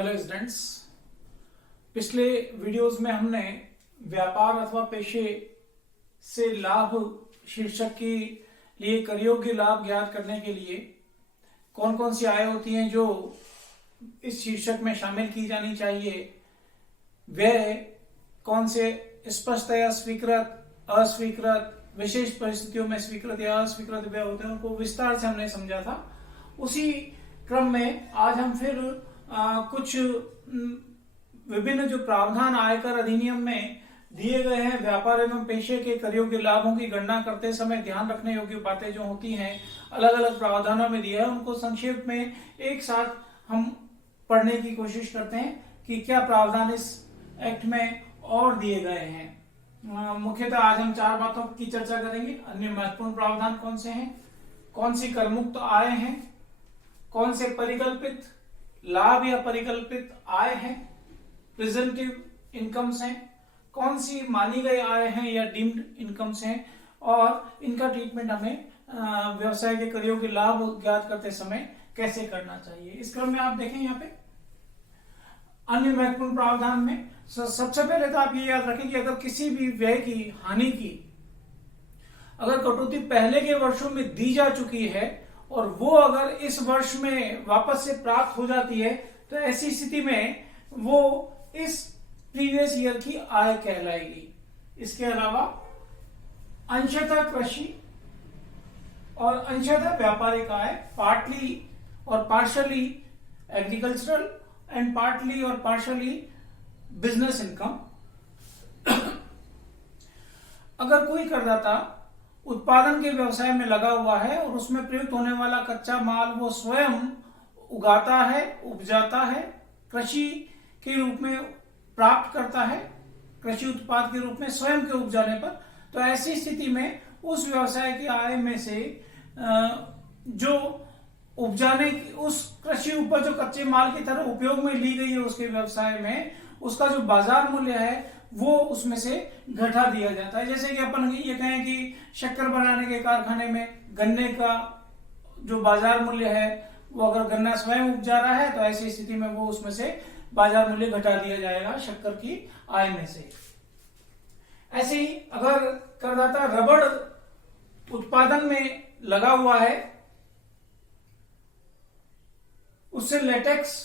Hello students, पिछले videos में हमने व्यापार अथवा पेशे से लाभ शीर्षक के लिए कर योग्य लाभ ज्ञात करने के लिए कौन कौन सी आय होती हैं जो इस शीर्षक में शामिल की जानी चाहिए, वह कौन से स्पष्टतया स्वीकृत, अस्वीकृत, विशेष परिस्थितियों में स्वीकृत या अस्वीकृत व्यय होते हैं, उनको विस्तार से हमने समझा था। उसी क्रम में आज हम फिर कुछ विभिन्न जो प्रावधान आयकर अधिनियम में दिए गए हैं, व्यापार एवं पेशे के कर योग्य लाभों की गणना करते समय ध्यान रखने योग्य बातें जो होती हैं, अलग अलग प्रावधानों में दिया है, उनको संक्षेप में एक साथ हम पढ़ने की कोशिश करते हैं कि क्या प्रावधान इस एक्ट में और दिए गए हैं। मुख्यतः आज हम चार बातों की चर्चा करेंगे। अन्य महत्वपूर्ण प्रावधान कौन से हैं, कौन सी करमुक्त आय हैं, कौन से परिकल्पित लाभ या परिकल्पित आय है, प्रेजेंटिव इनकम्स हैं, कौन सी मानी गई आय है या डीम्ड इनकम्स हैं, और इनका ट्रीटमेंट हमें व्यवसाय के कर योग्य लाभ ज्ञात करते समय कैसे करना चाहिए। इस क्रम में आप देखें यहाँ पे अन्य महत्वपूर्ण प्रावधान में सबसे पहले तो आप ये याद रखें कि अगर किसी भी व्यय की हानि की अगर कटौती पहले के वर्षों में दी जा चुकी है और वो अगर इस वर्ष में वापस से प्राप्त हो जाती है तो ऐसी स्थिति में वो इस प्रीवियस ईयर की आय कहलाएगी। इसके अलावा अंशतः कृषि और अंशतः व्यापारिक आय, पार्टली और पार्शली एग्रीकल्चरल एंड पार्टली और पार्शली बिजनेस इनकम। अगर कोई करदाता उत्पादन के व्यवसाय में लगा हुआ है और उसमें प्रयुक्त होने वाला कच्चा माल वो स्वयं उगाता है, उपजाता है, कृषि के रूप में प्राप्त करता है, कृषि उत्पाद के रूप में स्वयं के उपजाने पर, तो ऐसी स्थिति में उस व्यवसाय की आय में से जो उपजाने की उस कृषि उपज जो कच्चे माल की तरह उपयोग में ली गई है उसके व्यवसाय में, उसका जो बाजार मूल्य है वो उसमें से घटा दिया जाता है। जैसे कि अपन ये कहें कि शक्कर बनाने के कारखाने में गन्ने का जो बाजार मूल्य है वो अगर गन्ना स्वयं उपजा रहा है तो ऐसी स्थिति में वो उसमें से बाजार मूल्य घटा दिया जाएगा शक्कर की आय में से। ऐसे ही अगर करदाता रबड़ उत्पादन में लगा हुआ है, उससे लेटेक्स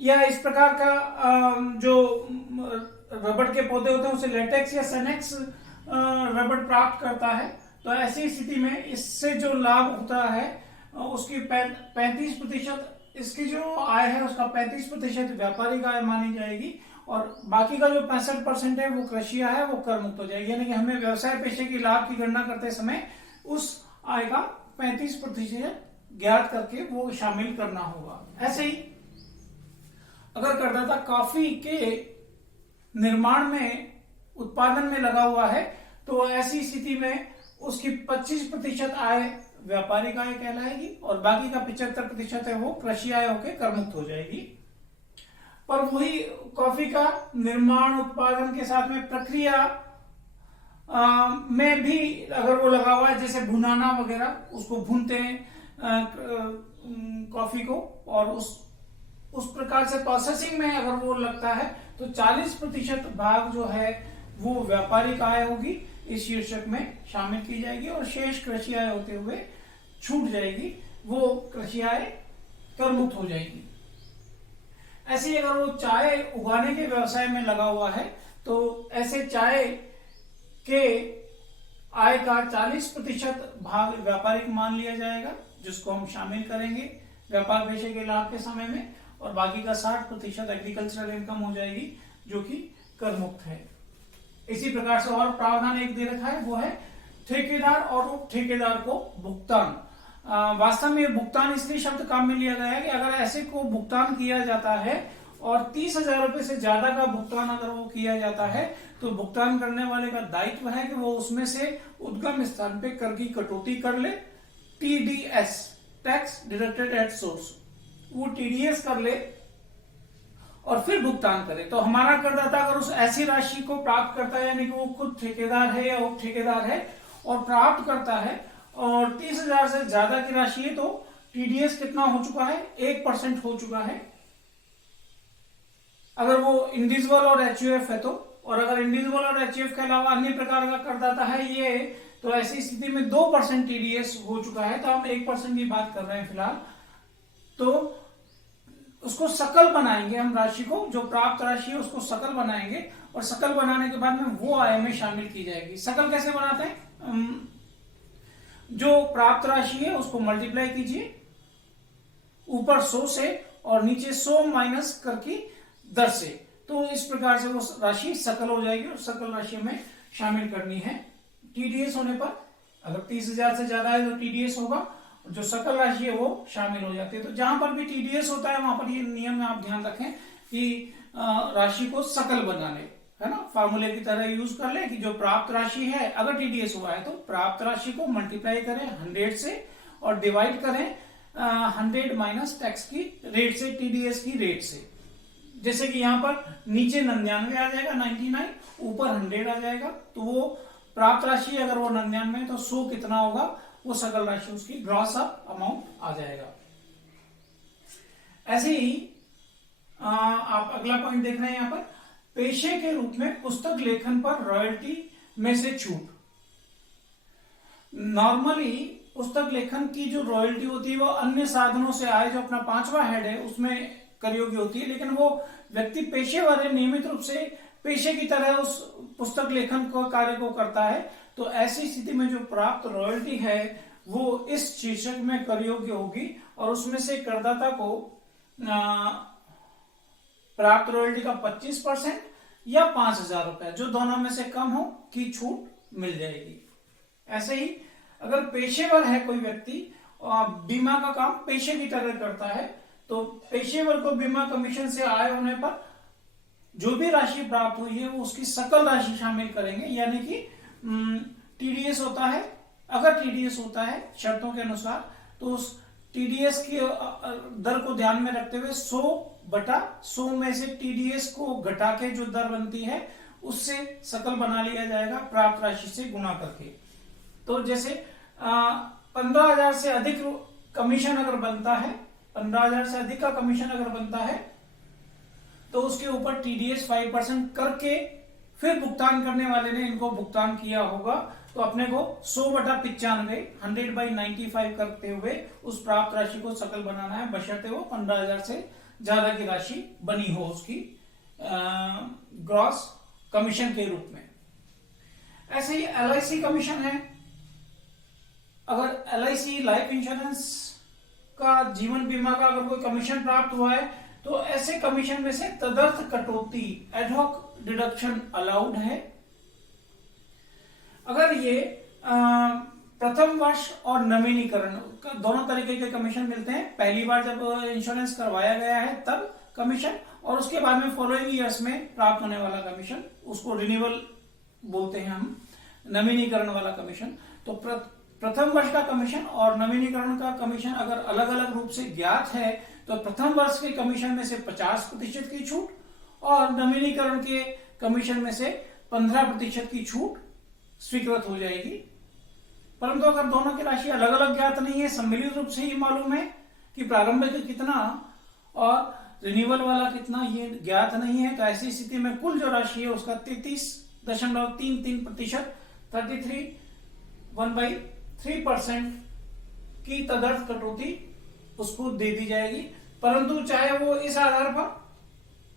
या इस प्रकार का जो रबड़ के पौधे होते हैं उसे लेटेक्स या सेनेक्स रबड़ प्राप्त करता है, तो ऐसी स्थिति में इससे जो लाभ होता है उसकी 35% इसकी जो आय है उसका 35% व्यापारिक आय मानी जाएगी और बाकी का जो 65% है वो कृषि आय है, वो कर मुक्त हो जाएगी। यानी कि हमें व्यवसाय पेशे की लाभ की गणना करते समय उस आय का 35% ज्ञात करके वो शामिल करना होगा। ऐसे ही अगर करदाता कॉफी के निर्माण में उत्पादन में लगा हुआ है तो ऐसी स्थिति में उसकी 25% आय व्यापारिक आय कहलाएगी और बाकी का 75% है वो कृषि आय होकर कर मुक्त हो जाएगी। पर वही कॉफी का निर्माण उत्पादन के साथ में प्रक्रिया में भी अगर वो लगा हुआ है, जैसे भुनाना वगैरह, उसको भूनते हैं कॉफी को और उस प्रकार से प्रोसेसिंग में अगर वो लगता है तो 40% भाग जो है वो व्यापारिक आय होगी, इस शीर्षक में शामिल की जाएगी और शेष कृषि आय होते हुए छूट जाएगी, वो कृषि आय कर मुक्त हो जाएगी। ऐसे ही अगर वो चाय उगाने के व्यवसाय में लगा हुआ है तो ऐसे चाय के आय का 40% भाग व्यापारिक मान लिया जाएगा, जिसको हम शामिल करेंगे व्यापार पेशे के लाभ के समय में, और बाकी का 60% एग्रीकल्चरल इनकम हो जाएगी जो कि कर मुक्त है। इसी प्रकार से और प्रावधान एक दे रखा है, वो है ठेकेदार और उप ठेकेदार को भुगतान। वास्तव में भुगतान इसलिए शब्द काम में लिया गया है कि अगर ऐसे को भुगतान किया जाता है और 30,000 रुपए से ज्यादा का भुगतान अगर वो किया जाता है तो भुगतान करने वाले का दायित्व है कि वो उसमें से उद्गम स्थान पे कर की कटौती कर ले, TDS tax deducted at source, वो TDS कर ले और फिर भुगतान करे। तो हमारा करदाता अगर उस ऐसी राशि को प्राप्त करता है, यानी कि वो खुद ठेकेदार है या उप ठेकेदार है और प्राप्त करता है और 30,000 से ज्यादा की राशि है तो TDS कितना हो चुका है, 1% हो चुका है। अगर वो इंडिविजुअल और एचयूएफ है तो, और अगर इंडिविजुअल और एचयूएफ के अलावा अन्य प्रकार का करदाता है ये, तो ऐसी स्थिति में 2% टीडीएस हो चुका है, तो हम 1% की बात कर रहे हैं फिलहाल। तो उसको सकल बनाएंगे हम, राशि को, जो प्राप्त राशि है उसको सकल बनाएंगे, और सकल बनाने के बाद में वो आय में शामिल की जाएगी। सकल कैसे बनाते हैं? जो प्राप्त राशि है उसको मल्टीप्लाई कीजिए ऊपर 100 से और नीचे 100 माइनस करके 10 से, तो इस प्रकार से वो राशि सकल हो जाएगी और सकल राशि में शामिल करनी है। टीडीएस होने पर अगर 30,000 से ज्यादा है तो टीडीएस होगा, और जो सकल राशि है वो शामिल हो जाती है। तो जहां पर भी टीडीएस होता है वहां पर ये नियम में आप ध्यान रखें कि राशि को सकल बनाने, है ना, फार्मूले की तरह यूज कर ले कि जो प्राप्त राशि है अगर टीडीएस हुआ है तो प्राप्त राशि को मल्टीप्लाई करें 100 से और डिवाइड करें 100 माइनस टैक्स की रेट से, टीडीएस की रेट से। जैसे कि यहाँ पर नीचे 99 आ जाएगा, 99, ऊपर 100 आ जाएगा, तो वो प्राप्त राशि अगर वो 99 है तो 100 कितना होगा, वो सकल राशि उसकी ग्रॉस अप अमाउंट आ जाएगा। ऐसे ही आप अगला पॉइंट देख रहे हैं यहाँ पर, पेशे के रूप में पुस्तक लेखन पर रॉयल्टी में से छूट। नॉर्मली पुस्तक लेखन की जो रॉयल्टी होती है वो अन्य साधनों से आए, जो अपना 5वां हेड है उसमें कर योग्य होती है, लेकिन वो व्यक्ति पेशेवर है, नियमित रूप से पेशे की तरह उस पुस्तक लेखन को कार्य को करता है, तो ऐसी स्थिति में जो प्राप्त रॉयल्टी है वो इस शीर्षक में कर योग्य होगी, और उसमें से करदाता को प्राप्त रॉयल्टी का 25% या 5,000 रुपए, जो दोनों में से कम हो, की छूट मिल जाएगी। ऐसे ही अगर पेशेवर है कोई व्यक्ति, बीमा का काम पेशे की तरह करता है, तो पेशेवर को बीमा कमीशन से आय होने पर जो भी राशि प्राप्त हुई है वो उसकी सकल राशि शामिल करेंगे, यानी कि टीडीएस होता है, अगर टीडीएस होता है शर्तों के अनुसार, तो उस टीडीएस की दर को ध्यान में रखते हुए 100/100 में से टीडीएस को घटा के जो दर बनती है उससे सकल बना लिया जाएगा प्राप्त राशि से गुणा करके। तो जैसे 15,000 से अधिक कमीशन अगर बनता है, 15,000 से अधिक का कमीशन अगर बनता है तो उसके ऊपर टीडीएस 5% करके फिर भुगतान करने वाले ने इनको भुगतान किया होगा, तो अपने को 100/95 100/95 करते हुए उस प्राप्त राशि को सकल बनाना है, बशर्ते वो 15,000 से ज्यादा की राशि बनी हो उसकी ग्रॉस कमीशन के रूप में। ऐसे ही एलआईसी कमीशन है। अगर एलआईसी लाइफ इंश्योरेंस का, जीवन बीमा का अगर कोई कमीशन प्राप्त हुआ है तो ऐसे कमीशन में से तदर्थ कटौती, एडहॉक डिडक्शन अलाउड है। अगर ये प्रथम वर्ष और नवीनीकरण का दोनों तरीके के कमीशन मिलते हैं, पहली बार जब इंश्योरेंस करवाया गया है तब कमीशन, और उसके बाद में फॉलोइंग ईयर्स में प्राप्त होने वाला कमीशन, उसको रिन्यूअल बोलते हैं हम, नवीनीकरण वाला कमीशन। तो प्रथम वर्ष का कमीशन और नवीनीकरण का कमीशन अगर अलग अलग रूप से ज्ञात है तो प्रथम वर्ष के कमीशन में से 50% की छूट और नवीनीकरण के कमीशन में से 15% की छूट स्वीकृत हो जाएगी। परंतु अगर दोनों की राशि अलग अलग ज्ञात नहीं है, सम्मिलित रूप से ही मालूम है कि प्रारंभिक कितना और रिन्यूअल वाला कितना, ये ज्ञात नहीं है, तो ऐसी स्थिति में कुल जो राशि है उसका 33.33%, 1/3% की तदर्थ कटौती उसको दे दी जाएगी। परंतु चाहे वो इस आधार पर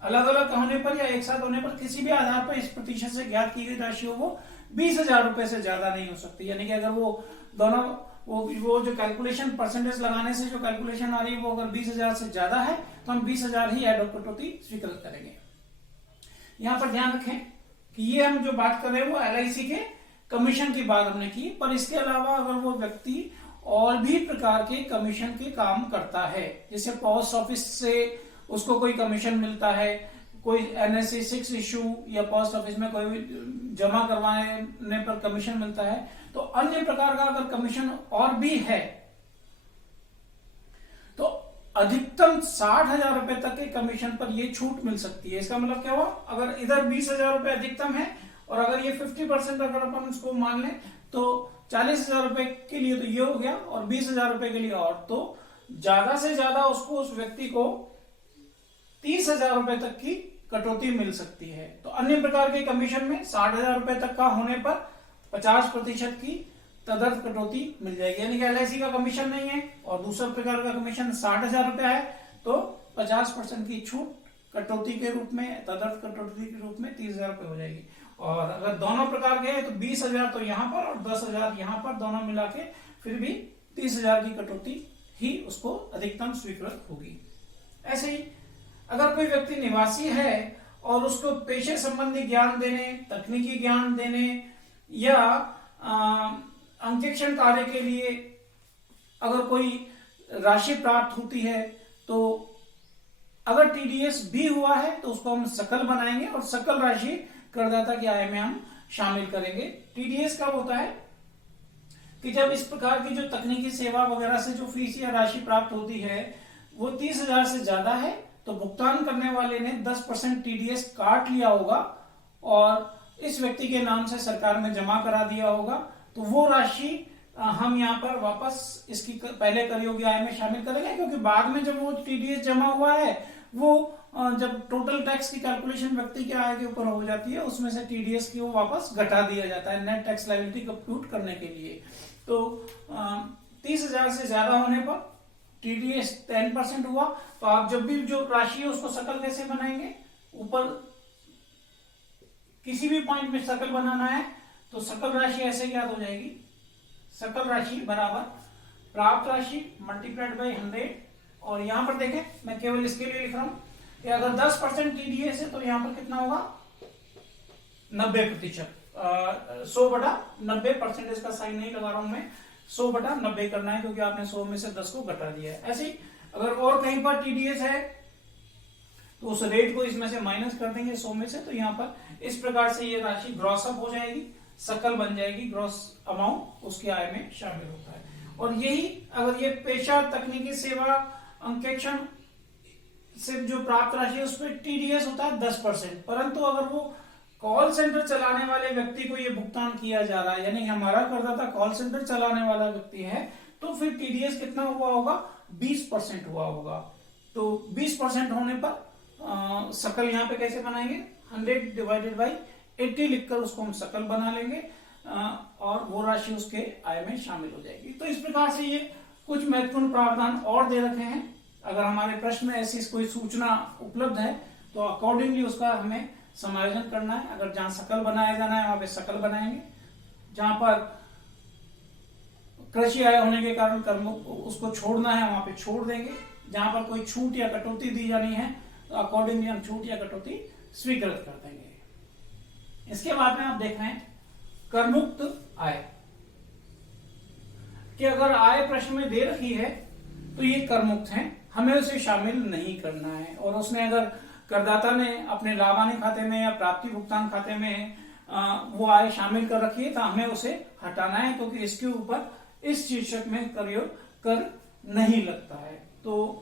अलग अलग होने पर या एक साथ होने पर, किसी भी आधार पर इस प्रतिशत से ज्ञात की गई राशि हो वो 20,000 रुपए से ज्यादा नहीं हो सकती। यानी कि अगर वो दोनों वो जो कैलकुलेशन परसेंटेज लगाने से जो कैलकुलेशन आ रही है वो अगर 20,000 से ज्यादा है तो हम 20,000 ही एडहॉक कटौती स्वीकृत करेंगे। यहां पर ध्यान रखें कि ये हम जो बात कर रहे हैं वो एलआईसी के कमीशन की बात हमने की, पर इसके अलावा अगर वो व्यक्ति और भी प्रकार के कमीशन के काम करता है, जैसे पोस्ट ऑफिस से उसको कोई कमीशन मिलता है, कोई NSE 6 इश्यू या पोस्ट ऑफिस में कोई भी जमा करवाने पर कमीशन मिलता है, तो अन्य प्रकार का अगर कमीशन और भी है तो अधिकतम 60,000 रुपए तक के कमीशन पर ये छूट मिल सकती है। इसका मतलब क्या हुआ, अगर इधर 20,000 रुपए अधिकतम है और अगर ये 50% अगर अपन उसको मान लें तो 40,000 रुपए के लिए तो ये हो गया और 20,000 रुपए के लिए और, तो ज्यादा से ज्यादा उसको, उस व्यक्ति को 30,000 रुपए तक की कटौती मिल सकती है। तो अन्य प्रकार के कमीशन में 60,000 रुपए तक का होने पर 50% की तदर्थ कटौती मिल जाएगी। यानी कि LIC का कमीशन नहीं है और दूसरा प्रकार का कमीशन 60,000 रुपया है तो 50% की छूट कटौती के रूप में, तदर्थ कटौती के रूप में 30,000 रुपये हो जाएगी। और अगर दोनों प्रकार के हैं तो 20,000 तो यहाँ पर और 10,000 यहाँ पर, दोनों मिला के फिर भी 30,000 की कटौती ही उसको अधिकतम स्वीकृत होगी। ऐसे ही अगर कोई व्यक्ति निवासी है और उसको पेशे संबंधी ज्ञान देने, तकनीकी ज्ञान देने या अंकेक्षण कार्य के लिए अगर कोई राशि प्राप्त होती है तो अगर TDS भी हुआ है तो उसको हम सकल बनाएंगे और सकल राशि करदाता की आय में हम शामिल करेंगे। TDS कब होता है कि जब इस प्रकार की जो तकनीकी सेवा वगैरह से जो फीस या राशि प्राप्त होती है वो 30,000 से ज्यादा है तो भुगतान करने वाले ने 10% TDS काट लिया होगा और इस व्यक्ति के नाम से सरकार में जमा करा दिया होगा, तो वो राशि हम यहाँ पर वापस इसकी पहले कर योग्य आय में शामिल करेंगे, क्योंकि बाद में जब वो TDS जमा हुआ है वो जब टोटल टैक्स की कैलकुलेशन व्यक्ति के आय के ऊपर हो जाती है उसमें से TDS की वो वापस घटा दिया जाता है नेट टैक्स लायबिलिटी कंप्यूट करने के लिए। तो 30,000 से ज्यादा होने पर TDS 10% हुआ तो आप जब भी जो राशि है उसको सकल कैसे बनाएंगे, ऊपर किसी भी पॉइंट में सकल बनाना है तो सकल राशि ऐसे ज्ञात हो जाएगी, सकल राशि बराबर प्राप्त राशि मल्टीप्लाइड बाई 100। और यहां पर देखें मैं केवल इसके लिए लिख रहा हूं कि अगर 10% TDS है तो यहां पर कितना होगा 90%, 100/90%, का साइन नहीं लगा रहा हूं मैं, 100/90 करना है क्योंकि आपने 100 में से 10 को घटा दिया है। ऐसे ही अगर और कहीं पर TDS है तो उस रेट को इसमें से माइनस कर देंगे 100 में से, तो यहाँ पर इस प्रकार से ये राशि ग्रॉस अप हो जाएगी, सकल बन जाएगी, ग्रॉस अमाउंट उसकी आय में शामिल होता है। और यही अगर ये पेशा, तकनीकी सेवा, अंकेक्षण से जो प्राप्त राशि है उस पर TDS होता है 10%, परंतु अगर वो कॉल सेंटर चलाने वाले व्यक्ति को ये भुगतान किया जा रहा है, यानी हमारा करदाता कॉल सेंटर चलाने वाला व्यक्ति है, तो फिर TDS कितना हुआ होगा 20% हुआ होगा। तो 20% होने पर सकल यहाँ पे कैसे बनाएंगे 100/80 लिखकर उसको हम सकल बना लेंगे और वो राशि उसके आय में शामिल हो जाएगी। तो इस प्रकार से ये कुछ महत्वपूर्ण प्रावधान और दे रखे हैं। अगर हमारे प्रश्न में ऐसी कोई सूचना उपलब्ध है तो अकॉर्डिंगली उसका हमें समायोजन करना है। अगर जहां सकल बनाया जाना है वहां पे सकल बनाएंगे, जहां पर कृषि आय होने के कारण कर्म उसको छोड़ना है वहां पे छोड़ देंगे, जहां पर कोई छूट या कटौती दी जानी है तो अकॉर्डिंगली हम छूट या कटौती स्वीकृत कर देंगे। इसके बाद में आप देख रहे हैं करमुक्त आय कि अगर आय प्रश्न में दे रखी है तो ये करमुक्त है, हमें उसे शामिल नहीं करना है। और उसने अगर करदाता ने अपने लाभानी खाते में या प्राप्ति भुगतान खाते में वो आय शामिल कर रखी है तो हमें उसे हटाना है, क्योंकि इसके ऊपर इस शीर्षक में कर नहीं लगता है। तो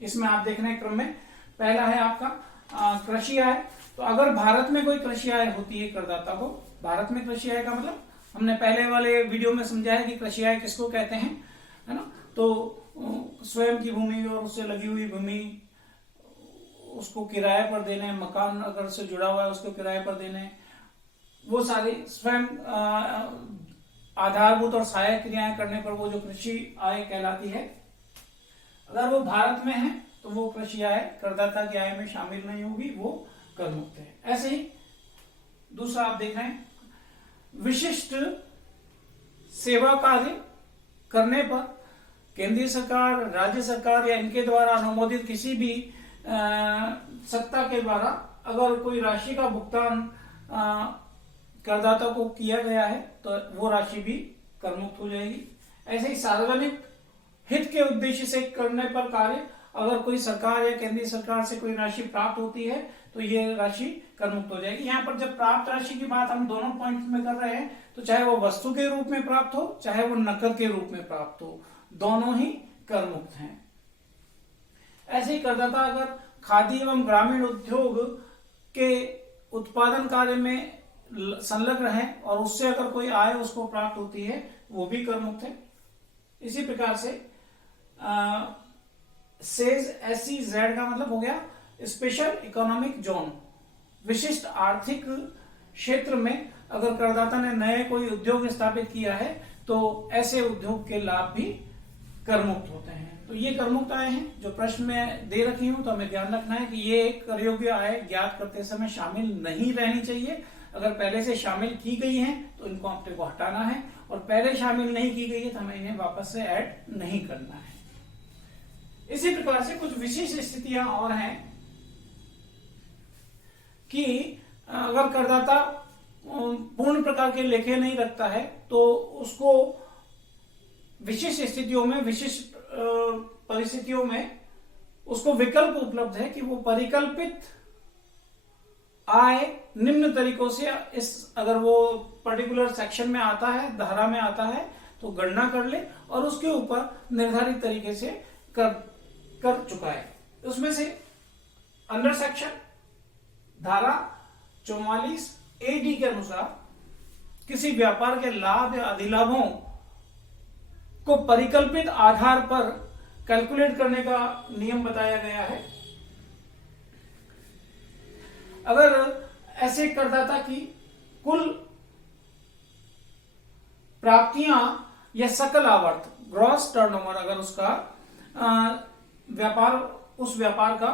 इसमें आप देख रहे हैं क्रम में पहला है आपका कृषि आय। तो अगर भारत में कोई कृषि आय होती है करदाता को, भारत में कृषि आय का मतलब हमने पहले वाले वीडियो में समझा है कि कृषि आय किसको कहते हैं, है ना। तो स्वयं की भूमि और उससे लगी हुई भूमि उसको किराए पर देने, मकान अगर से जुड़ा हुआ है उसको किराए पर देने, वो सारी स्वयं आधारभूत और सहायक क्रियाएं करने पर वो जो कृषि आय कहलाती है। अगर वो भारत में है तो वो कृषि आय करदाता की आय में शामिल नहीं होगी, वो करमुक्त है। ऐसे ही दूसरा आप देख रहे हैं विशिष्ट सेवा कार्य करने पर केंद्रीय सरकार, राज्य सरकार या इनके द्वारा अनुमोदित किसी भी सत्ता के द्वारा अगर कोई राशि का भुगतान करदाता को किया गया है तो वो राशि भी करमुक्त हो जाएगी। ऐसे ही सार्वजनिक हित के उद्देश्य से करने पर कार्य, अगर कोई सरकार या केंद्रीय सरकार से कोई राशि प्राप्त होती है तो ये राशि करमुक्त हो जाएगी। यहाँ पर जब प्राप्त राशि की बात हम दोनों पॉइंट में कर रहे हैं तो चाहे वो वस्तु के रूप में प्राप्त हो चाहे वो नकद के रूप में प्राप्त हो, दोनों ही करमुक्त हैं। ऐसे ही करदाता अगर खादी एवं ग्रामीण उद्योग के उत्पादन कार्य में संलग्न है और उससे अगर कोई आय उसको प्राप्त होती है वो भी करमुक्त है। इसी प्रकार से सेज SEZ का मतलब हो गया स्पेशल इकोनॉमिक जोन, विशिष्ट आर्थिक क्षेत्र में अगर करदाता ने नए कोई उद्योग स्थापित किया है तो ऐसे उद्योग के लाभ भी करमुक्त होते हैं। तो ये करमुक्त आय हैं जो प्रश्न में दे रखी हूं, तो हमें ध्यान रखना है कि ये कर योग्य आय ज्ञात करते समय शामिल नहीं रहनी चाहिए। अगर पहले से शामिल की गई हैं तो इनको अपने को हटाना है, और पहले शामिल नहीं की गई है तो हमें इन्हें वापस से ऐड नहीं करना है। इसी प्रकार से कुछ विशेष स्थितियां और हैं कि अगर करदाता पूर्ण प्रकार के लेखे नहीं रखता है तो उसको विशिष्ट स्थितियों में, विशिष्ट परिस्थितियों में उसको विकल्प उपलब्ध है कि वो परिकल्पित आय निम्न तरीकों से, इस अगर वो पर्टिकुलर सेक्शन में आता है, धारा में आता है, तो गणना कर ले और उसके ऊपर निर्धारित तरीके से कर चुका है। उसमें से अंडर सेक्शन धारा 44 AD के अनुसार किसी व्यापार के लाभ या अधिलाभों को परिकल्पित आधार पर कैलकुलेट करने का नियम बताया गया है। अगर ऐसे करदाता की कुल प्राप्तियां या सकल आवर्त, ग्रॉस टर्नओवर, अगर उसका उस व्यापार का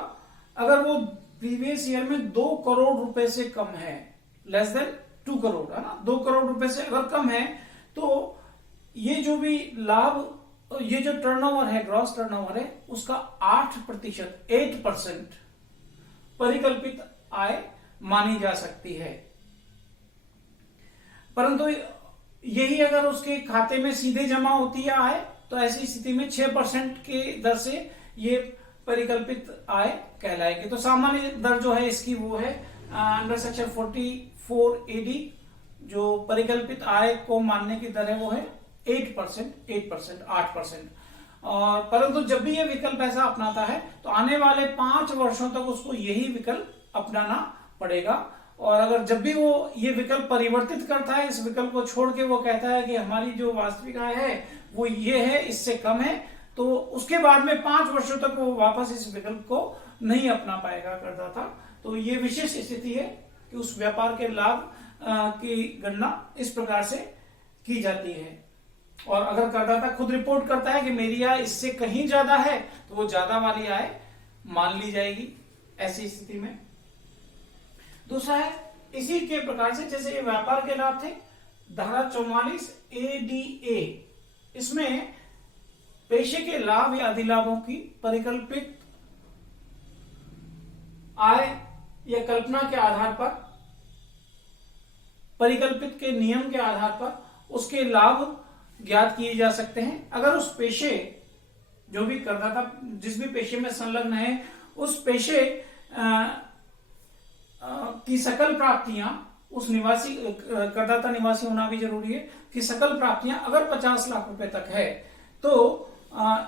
अगर वो प्रीवियस ईयर में 2 करोड़ रुपए से कम है, लेस देन 2 करोड़, है ना, 2 करोड़ रुपए से अगर कम है, तो ये जो भी लाभ, ये जो टर्नओवर है, ग्रॉस टर्नओवर है, उसका 8% परिकल्पित आय मानी जा सकती है। परंतु यही अगर उसके खाते में सीधे जमा होती है आय, तो ऐसी स्थिति में 6% के दर से ये परिकल्पित आय कहलाएगी। तो सामान्य दर जो है इसकी वो है अंडर सेक्शन 44 AD, जो परिकल्पित आय को मानने की दर है वो है 8%। और परंतु जब भी ये विकल्प ऐसा अपनाता है तो आने वाले 5 वर्षों तक उसको यही विकल्प अपनाना पड़ेगा। और अगर जब भी वो ये विकल्प परिवर्तित करता है, इस विकल्प को छोड़ के वो कहता है कि हमारी जो वास्तविक आय है वो ये है, इससे कम है, तो उसके बाद में 5 वर्षों तक वो वापस इस विकल्प को नहीं अपना पाएगा करदाता। तो ये विशेष स्थिति है कि उस व्यापार के लाभ की गणना इस प्रकार से की जाती है। और अगर करदाता खुद रिपोर्ट करता है कि मेरी आय इससे कहीं ज्यादा है, तो वो ज्यादा वाली आय मान ली जाएगी ऐसी स्थिति में। दूसरा है इसी के प्रकार से, जैसे ये व्यापार के लाभ थे, धारा 44 ADA, इसमें पेशे के लाभ या अधिलाभों की परिकल्पित आय या कल्पना के आधार पर, परिकल्पित के नियम के आधार पर उसके लाभ ज्ञात किए जा सकते हैं। अगर उस पेशे, जो भी करदाता जिस भी पेशे में संलग्न है, उस पेशे की सकल प्राप्तियां, उस निवासी, करदाता निवासी होना भी जरूरी है, कि सकल प्राप्तियां अगर 50 लाख रुपए तक है, तो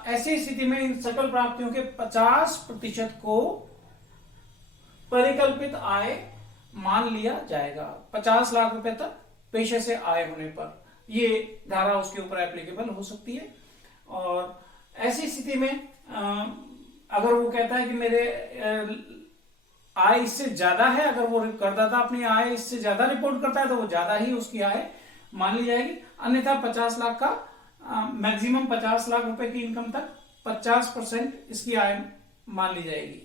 ऐसी स्थिति में इन सकल प्राप्तियों के 50% को परिकल्पित आय मान लिया जाएगा। 50 लाख रुपए तक पेशे से आय होने पर ये धारा उसके ऊपर एप्लीकेबल हो सकती है। और ऐसी स्थिति में अगर वो कहता है कि मेरे आय इससे ज्यादा है, अगर वो करदाता अपनी आय इससे ज्यादा रिपोर्ट करता है तो वो ज्यादा ही उसकी आय मान ली जाएगी। अन्यथा 50 लाख का मैक्सिमम 50 लाख रुपए की इनकम तक 50% इसकी आय मान ली जाएगी।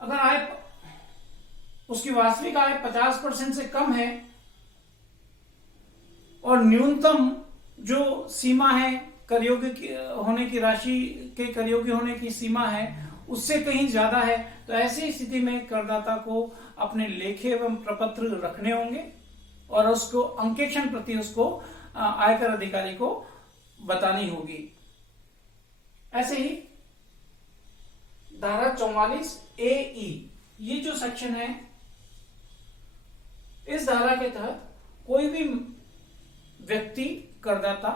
अगर आय, उसकी वास्तविक आय 50% से कम है और न्यूनतम जो सीमा है कर योग्य होने की राशि के कर योग्य होने की सीमा है उससे कहीं ज्यादा है, तो ऐसी स्थिति में करदाता को अपने लेखे एवं प्रपत्र रखने होंगे और उसको अंकेक्षण प्रति उसको आयकर अधिकारी को बतानी होगी। ऐसे ही धारा 44 AE, ये जो सेक्शन है, इस धारा के तहत कोई भी व्यक्ति, करदाता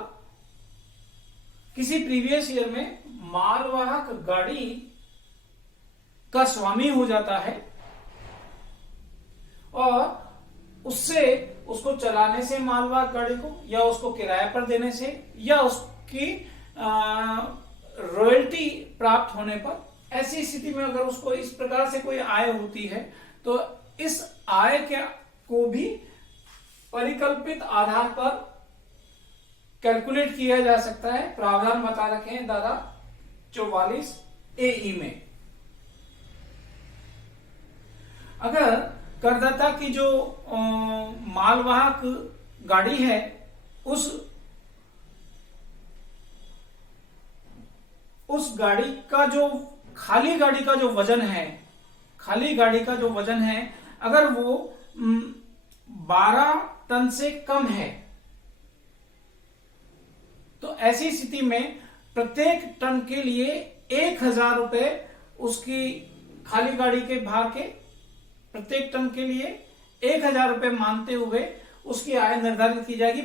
किसी प्रीवियस ईयर में मालवाहक गाड़ी का स्वामी हो जाता है और उसको चलाने से मालवाहक गाड़ी को, या उसको किराए पर देने से, या उसकी रॉयल्टी प्राप्त होने पर, ऐसी स्थिति में अगर उसको इस प्रकार से कोई आय होती है तो इस आय को भी परिकल्पित आधार पर कैलकुलेट किया जा सकता है। प्रावधान बता रखे हैं धारा 44 AE में। अगर करदाता की जो मालवाहक गाड़ी है उस गाड़ी का जो खाली गाड़ी का जो वजन है अगर वो 12 टन से कम है तो ऐसी स्थिति में प्रत्येक टन के लिए 1000 रुपए उसकी खाली गाड़ी के भार के प्रत्येक टन के लिए 1000 रुपए मानते हुए उसकी आय निर्धारित की जाएगी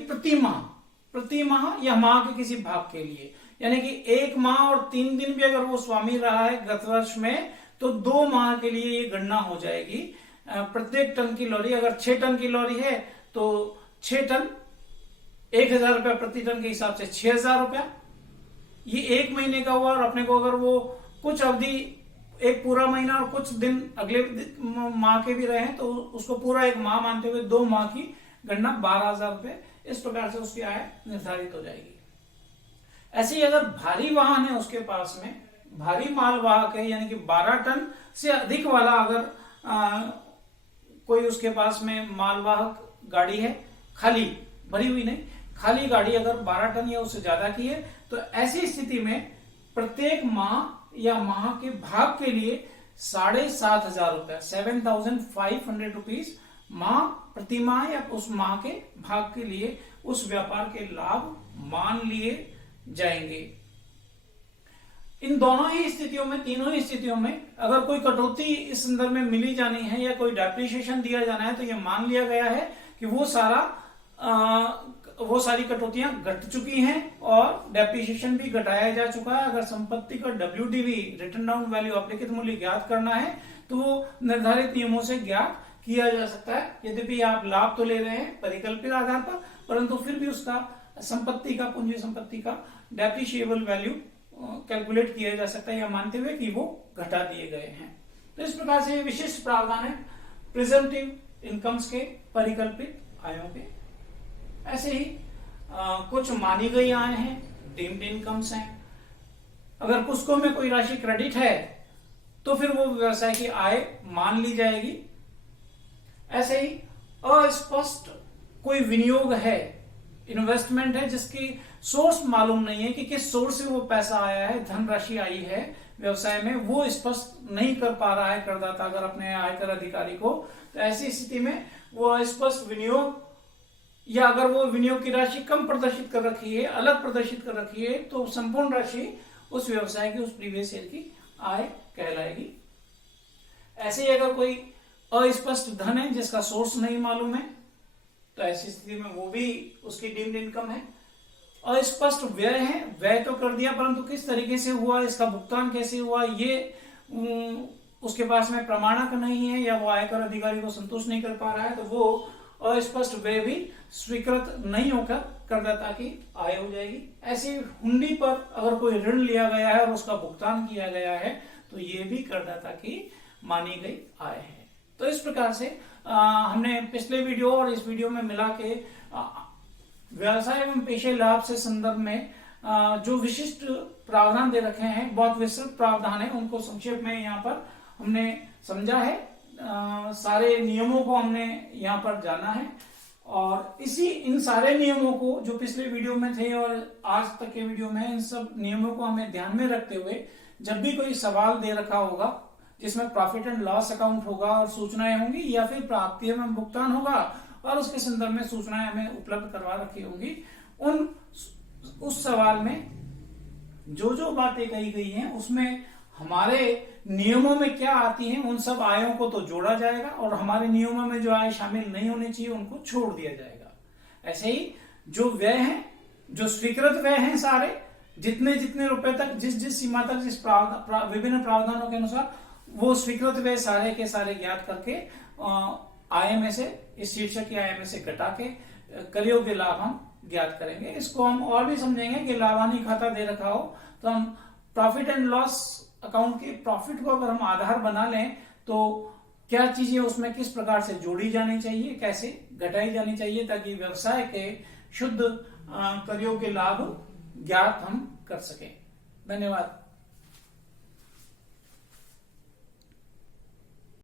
प्रति माह या माह के किसी भाग के लिए। यानी कि 1 माह और 3 दिन भी अगर वो स्वामी रहा है गत वर्ष में तो 2 माह के लिए ये गणना हो जाएगी। प्रत्येक टन की लॉरी अगर 6 टन की लॉरी है तो 6 टन 1000 रुपया प्रति टन के हिसाब से 6000 रुपया, ये 1 महीने का हुआ। और अपने को अगर वो कुछ अवधि एक पूरा महीना और कुछ दिन अगले माह के भी रहे तो उसको पूरा 1 माह मानते हुए 2 माह की गणना 12000 रुपये, इस प्रकार से उसकी आय निर्धारित हो जाएगी। ऐसे ही अगर भारी वाहन है उसके पास में, भारी माल वाहक है यानी कि 12 टन से अधिक वाला अगर कोई उसके पास में मालवाहक गाड़ी है, खाली भरी हुई नहीं, खाली गाड़ी अगर 12 टन या उससे ज्यादा की है तो ऐसी स्थिति में प्रत्येक माह या माह के भाग के लिए 7500 रुपया 7500 रुपीज माह प्रति माह या उस माह के भाग के लिए उस व्यापार के लाभ मान लिए जाएंगे। इन दोनों ही स्थितियों में, तीनों ही स्थितियों में अगर कोई कटौती इस संदर्भ में मिली जानी है या कोई डेप्रिसिएशन दिया जाना है तो यह मान लिया गया है कि वो सारी कटौतियां घट चुकी हैं और डेप्रिसिएशन भी घटाया जा चुका है। अगर संपत्ति का WDV रिटर्न डाउन वैल्यू अपलिखित मूल्य ज्ञात करना है तो वो निर्धारित नियमों से ज्ञात किया जा सकता है। यद्यपि आप लाभ तो ले रहे हैं परिकल्पित आधार पर, परंतु फिर भी उसका संपत्ति का, पूंजी संपत्ति का डेप्रिशिएबल वैल्यू कैलकुलेट किया जा सकता है या मानते हुए कि वो घटा दिए गए हैं। तो इस प्रकार से विशिष्ट प्रावधान है प्रिजम्पटिव इनकम्स के, परिकल्पित आयों के। ऐसे ही कुछ मानी गई आय हैं, डीम्ड इनकम्स हैं। अगर पुस्तकों में कोई राशि क्रेडिट है तो फिर वो व्यवसाय की आय मान ली जाएगी। ऐसे ही अस्पष्ट कोई विनियोग है, इन्वेस्टमेंट है जिसकी सोर्स मालूम नहीं है कि किस सोर्स से वो पैसा आया है, धनराशि आई है व्यवसाय में, वो स्पष्ट नहीं कर पा रहा है करदाता अगर अपने आयकर अधिकारी को, तो ऐसी स्थिति में वो स्पष्ट विनियोग या अगर वो विनियोग की राशि कम प्रदर्शित कर रखी है, अलग प्रदर्शित कर रखी है, तो संपूर्ण राशि उस व्यवसाय की, उस प्रीवियस ईयर की आय कहलाएगी। ऐसे ही अगर कोई अस्पष्ट धन है जिसका सोर्स नहीं मालूम है तो ऐसी स्थिति में वो भी उसकी डीम्ड इनकम है। अस्पष्ट व्यय है, व्यय तो कर दिया परंतु किस तरीके से हुआ, इसका भुगतान कैसे हुआ, ये उसके पास में प्रमाणक नहीं है या वो आयकर अधिकारी को संतुष्ट नहीं कर पा रहा है, तो वो अस्पष्ट व्यय भी स्वीकृत नहीं होकर करदाता की आय हो जाएगी। ऐसी हुंडी पर अगर कोई ऋण लिया गया है और उसका भुगतान किया गया है तो ये भी करदाता की मानी गई आय है। तो इस प्रकार से हमने पिछले वीडियो और इस वीडियो में मिला के व्यवसाय एवं पेशे लाभ से संदर्भ में जो विशिष्ट प्रावधान दे रखे हैं, बहुत विस्तृत प्रावधान है, उनको संक्षेप में यहाँ पर हमने समझा है। सारे नियमों को हमने यहाँ पर जाना है और इन सारे नियमों को जो पिछले वीडियो में थे और आज तक के वीडियो में, इन सब नियमों को हमें ध्यान में रखते हुए जब भी कोई सवाल दे रखा होगा जिसमें प्रॉफिट एंड लॉस अकाउंट होगा और सूचनाएं होंगी या फिर प्राप्ति एवं भुगतान होगा और उसके संदर्भ में सूचनाएं हमें उपलब्ध करवा रखी होंगी, उस सवाल में जो जो बातें कही गई हैं उसमें हमारे नियमों में क्या आती हैं उन सब आयों को तो जोड़ा जाएगा और हमारे नियमों में जो आय शामिल नहीं होनी चाहिए उनको छोड़ दिया जाएगा। ऐसे ही जो व्यय है, जो स्वीकृत व्यय हैं, सारे जितने रुपए तक, जिस सीमा तक, जिस विभिन्न प्रावधानों के अनुसार वो स्वीकृत व्यय सारे के सारे ज्ञात करके आय में से, इस शीर्षक की आय में से घटा के कर योग्य लाभ हम ज्ञात करेंगे। इसको हम और भी समझेंगे कि लाभानी खाता दे रखा हो तो हम प्रॉफिट एंड लॉस अकाउंट के प्रॉफिट को अगर हम आधार बना लें तो क्या चीजें उसमें किस प्रकार से जोड़ी जानी चाहिए, कैसे घटाई जानी चाहिए, ताकि व्यवसाय के शुद्ध कर योग्य लाभ ज्ञात हम कर सकें। धन्यवाद।